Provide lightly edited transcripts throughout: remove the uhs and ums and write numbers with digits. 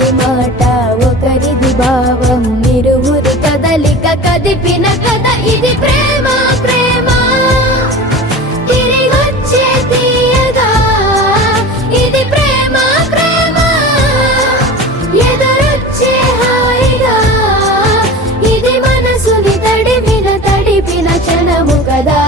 ఒకరి మాట ఒకరిది భావం ఇరువురి కదలిక కదిపిన కథ ఇది ప్రేమ ప్రేమ తిరిగొచ్చే తీయగా ఇది ప్రేమ ప్రేమ ఎదురొచ్చే హాయిగా ఇది మనసుని తడిపిన క్షణము కదా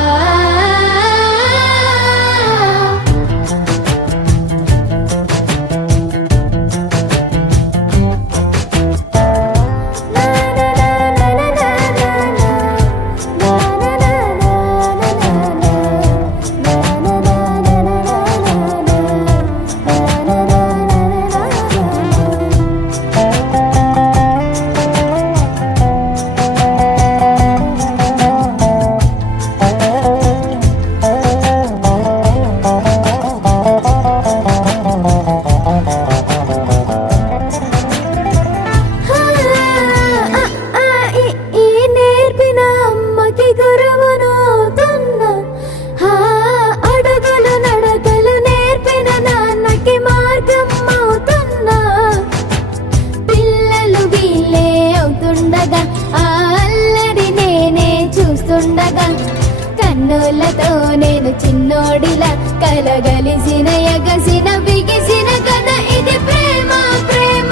కన్నులతో నేను చిన్నోడిలా కలగలిసిన ఎగసిన బిగిసిన కథ ఇది ప్రేమ ప్రేమ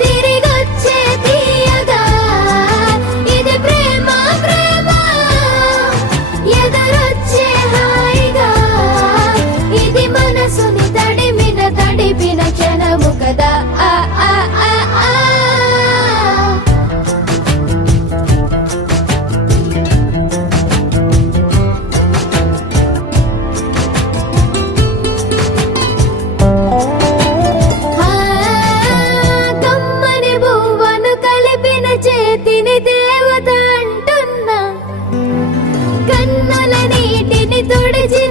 తిరిగొచ్చే తీయగా ఇది ప్రేమ ప్రేమ ఎదురొచ్చే హాయిగా ఇది మనసుని తడిపిన క్షణము కదా ఆ ఆ ఆ ఆ దేవత అంటున్నా కన్నుల నీటిని తుడిచి